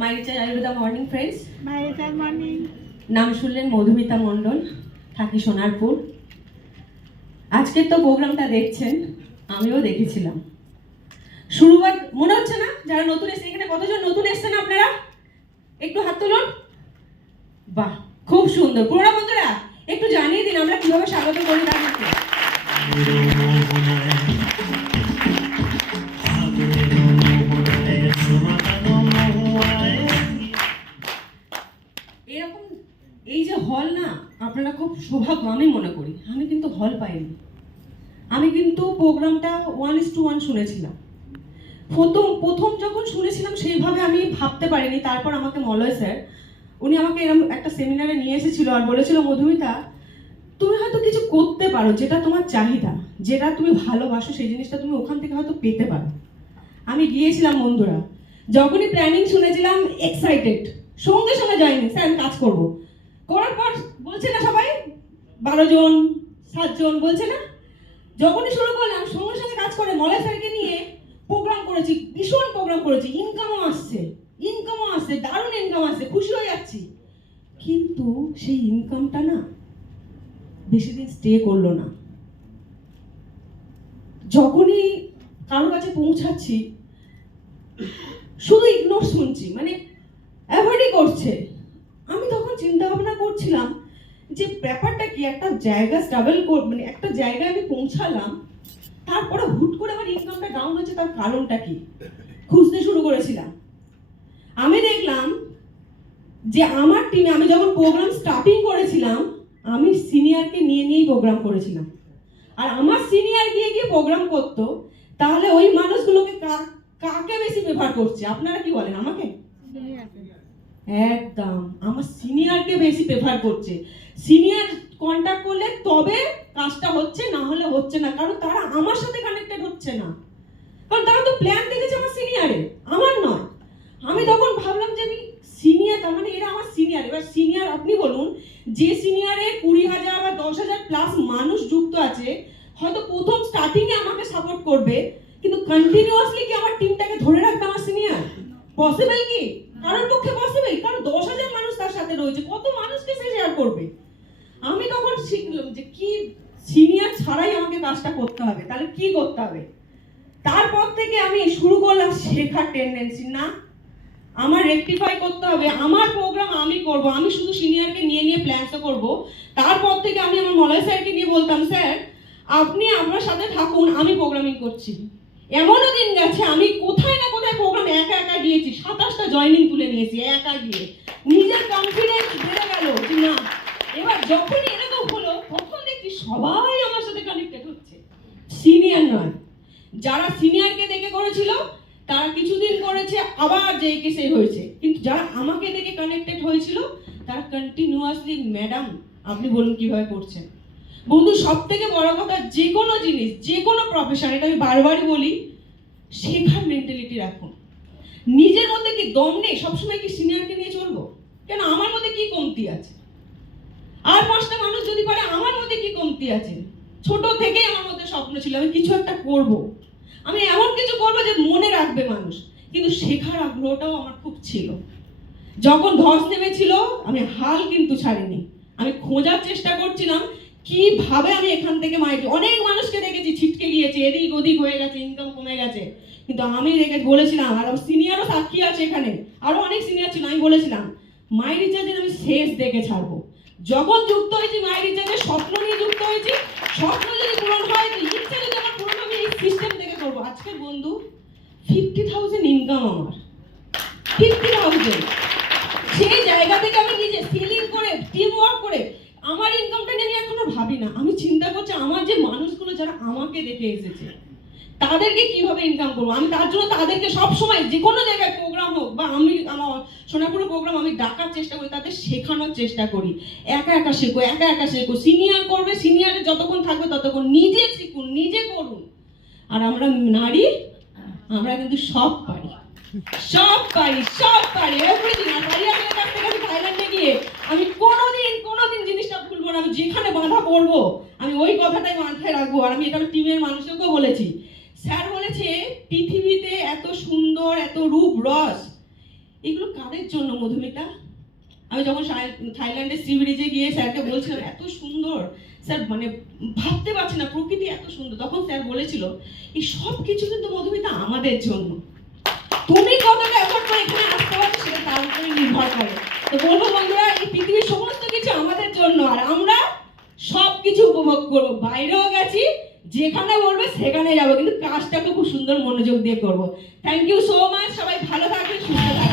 মাইরিচা Ayurveda morning friends. মাইরিচা morning. নাম শুনলেন মধুমিতা মণ্ডল, থাকি সোনারপুর। আজকের তো প্রোগ্রামটা দেখছেন, আমিও দেখেছিলাম। শুরুবার মনে হচ্ছে না? যারা নতুন এসেছে, এখানে কতজন নতুন এসেছেন আপনারা? একটু হাত তুলুন। বাহ, খুব সুন্দর। পুরোনো বন্ধুরা একটু জানিয়ে দিন আমরা কিভাবে স্বাগত করি তাদেরকে। এরকম এই যে হল না, আপনারা খুব সৌভাগ্য আমি মনে করি। আমি কিন্তু হল পাইনি, আমি কিন্তু প্রোগ্রামটা 1:1 শুনেছিলাম। প্রথম যখন শুনেছিলাম সেইভাবে আমি ভাবতে পারিনি। তারপর আমাকে মলয় স্যার, উনি আমাকে এরকম একটা সেমিনারে নিয়ে এসেছিল আর বলেছিল, মধুমিতা তুমি হয়তো কিছু করতে পারো, যেটা তোমার চাহিদা, যেটা তুমি ভালোবাসো, সেই জিনিসটা তুমি ওখান থেকে হয়তো পেতে পারো। আমি গিয়েছিলাম বন্ধুরা, যখনই প্ল্যানিং শুনেছিলাম এক্সাইটেড, সঙ্গে সঙ্গে যাইনি, স্যার আমি কাজ করবো। করার পর বলছে না সবাই 12 জন 7 জন বলছে না, যখনই শুরু করলাম সঙ্গে সঙ্গে কাজ করে মলয় স্যারকে নিয়ে প্রোগ্রাম করেছি, ভীষণ প্রোগ্রাম করেছি, ইনকামও আসছে, দারুণ ইনকাম আসছে, খুশি হয়ে যাচ্ছি। কিন্তু সেই ইনকামটা না বেশি দিন স্টে করলো না। যখনই কারোর কাছে পৌঁছাচ্ছি শুধু ইগনোর শুনছি, মানে অ্যাভয়েডই করছে। আমি তখন চিন্তা ভাবনা করছিলাম যে ব্যাপারটা কি, একটা জায়গা মানে একটা জায়গায় আমি পৌঁছালাম, তারপরে হুট করে আমার ইনকামটা ডাউন হচ্ছে, তার কারণটা কি খুঁজতে শুরু করেছিলাম। আমি দেখলাম যে আমার টিমে আমি যখন প্রোগ্রাম স্টার্টিং করেছিলাম, আমি সিনিয়রকে নিয়েই প্রোগ্রাম করেছিলাম। আর আমার সিনিয়র গিয়ে প্রোগ্রাম করতো, তাহলে ওই মানুষগুলোকে কাকে বেশি প্রেফার করছে? আপনারা কি বলেন? আমাকে? একদম আমার সিনিয়রকে বেশি প্রেফার করছে। সিনিয়র কন্ট্যাক্ট করলে তবে কাজটা হচ্ছে, না হলে হচ্ছে না, কারণ তারা আমার সাথে কানেক্টেড হচ্ছে না, কারণ তারা তো প্ল্যান দেখেছে আমার সিনিয়রে, আমার নয়। আমি তখন ভাবলাম যে আমি সিনিয়র, তার মানে এরা আমার সিনিয়র। এবার সিনিয়র আপনি বলুন, যে সিনিয়রে 20,000 বা 10,000 প্লাস মানুষ যুক্ত আছে, হয়তো প্রথম স্টার্টিং এ আমাকে সাপোর্ট করবে, কিন্তু কন্টিনিউয়াসলি কি আমার টিমটাকে ধরে রাখবে আমার সিনিয়র? পসিবল কি? কারোর পক্ষে পসিবল? কারণ 10,000 মানুষ তার সাথে রয়েছে, কত মানুষকে সে শেয়ার করবে। আমি তখন শিখলাম যে কি সিনিয়র ছাড়াই আমাকে কাজটা করতে হবে, তাহলে কি করতে হবে। তারপর থেকে আমি শুরু করলাম শেখার টেন্ডেন্সি, না আমার রেকটিফাই করতে হবে, আমার প্রোগ্রাম আমি করব, আমি শুধু সিনিয়রকে নিয়ে প্ল্যানটা করব। তারপর থেকে আমি আমার মলয় স্যারকে নিয়ে বলতাম, স্যার আপনি আমার সাথে থাকুন, আমি প্রোগ্রামিং করছি। এমনও দিন গেছে আমি কোথায় না কোথায় প্রোগ্রাম একা গিয়েছি, 27টা জয়েনিং তুলে নিয়েছি একা গিয়ে। নিজের কনফিডেন্স বেড়ে গেল যে না, এবার যখনই এরকম হলো তখন দেখছি সবাই আমার সাথে কানেক্টেড হচ্ছে, সিনিয়র নয়। যারা সিনিয়রকে দেখে করেছিল তারা কিছুদিন করেছে, আবার যেই সেই হয়েছে, কিন্তু যারা আমাকে দেখে কানেক্টেড হয়েছিল তারা কন্টিনিউয়াসলি, ম্যাডাম আপনি বলুন কিভাবে করছেন। বন্ধু সব থেকে বড় কথা, যে কোনো জিনিস, যে কোনো প্রফেশন, এটা আমি বারবারই বলি, শেখার মেন্টালিটি রাখুন। নিজের মধ্যে কি দম নেই? সবসময় কি সিনিয়রকে নিয়ে চলবো? কেন, আমার মধ্যে কি কমতি আছে? আর 5টা মানুষ যদি পারে, আমার মধ্যে কি কমতি আছে? ছোট থেকেই আমার মধ্যে স্বপ্ন ছিল আমি কিছু একটা করব, আমি এমন কিছু করবো যে মনে রাখবে মানুষ। কিন্তু শেখার আগ্রহটাও আমার খুব ছিল। যখন ধস নেমেছিল আমি হাল কিন্তু ছাড়িনি, আমি খোঁজার চেষ্টা করছিলাম কিভাবে আমি এখান থেকে অনেক মানুষকে দেখেছি ছিটকে গিয়েছে, এদিক ওদিক হয়ে গেছে, ইনকাম কমে গেছে, কিন্তু আমি বলেছিলাম, আর সিনিয়রও সাক্ষী আছে এখানে, আরো অনেক সিনিয়র ছিল, আমি বলেছিলাম মাই রিচার্জের আমি শেষ দেখে ছাড়বো। যখন যুক্ত হয়েছি মাই রিচার্জের, স্বপ্ন নিয়ে যুক্ত হয়েছি, স্বপ্ন যদি পূরণ হয়, ইচ্ছা যদি আমার পূরণ, আমি এই সিস্টেম থেকে করবো। আজকের বন্ধু 50,000 ইনকাম আমার, 50,000। সেই জায়গা থেকে আমি নিজে সেলিং করে, টিম ওয়ার্ক করে আমার ইনকামটা নিয়ে আমি এখনো ভাবি না। আমি চিন্তা করছি আমার যে মানুষগুলো যারা আমাকে দেখে এসেছে তাদেরকে কিভাবে ইনকাম করবো। আমি তার জন্য তাদেরকে সবসময় যে কোনো জায়গায় প্রোগ্রাম হোক বা আমি আমার সোনাপুরের প্রোগ্রাম আমি ডাকার চেষ্টা করি, তাদের শেখানোর চেষ্টা করি। একা শেখো, সিনিয়র করবে, সিনিয়রে যতক্ষণ থাকবে ততক্ষণ নিজে শিখুন, নিজে করুন। আর আমরা নারী, আমরা কিন্তু সব পারি। এভরিথিং। আর পারিয়াদের কাছ থেকে আমি থাইল্যান্ডে গিয়ে আমি কোনোদিন জিনিসটা ভুলবো না। আমি যেখানে বাধা পড়বো আমি ওই কথাটাই মাথায় রাখবো। আর আমি এটা টিমের মানুষকেও বলেছি, স্যার বলেছে পৃথিবীতে এত সুন্দর, এত রূপ রস, এগুলো কাদের জন্য মধুমিতা? আমি যখন থাইল্যান্ডের সি ব্রিজে গিয়ে স্যারকে বলছিলাম এত সুন্দর স্যার, মানে ভাবতে পারছি না প্রকৃতি এত সুন্দর, তখন স্যার বলেছিল এই সব কিছু কিন্তু মধুমিতা আমাদের জন্য, তুমি কতটা এফোর্ট করে এখানে আসতে পারছো সেটা তার উপরে নির্ভর করে। তো বলবো বন্ধুরা, এই পৃথিবীর সমস্ত কিছু আমাদের জন্য, আর আমরা সব কিছু উপভোগ করবো। বাইরেও গেছি, যেখানে বলবে সেখানে যাবো, কিন্তু কাজটাকে খুব সুন্দর মনোযোগ দিয়ে করবো। থ্যাংক ইউ সো মাচ, সবাই ভালো থাকবেন, সুস্থ থাকবেন।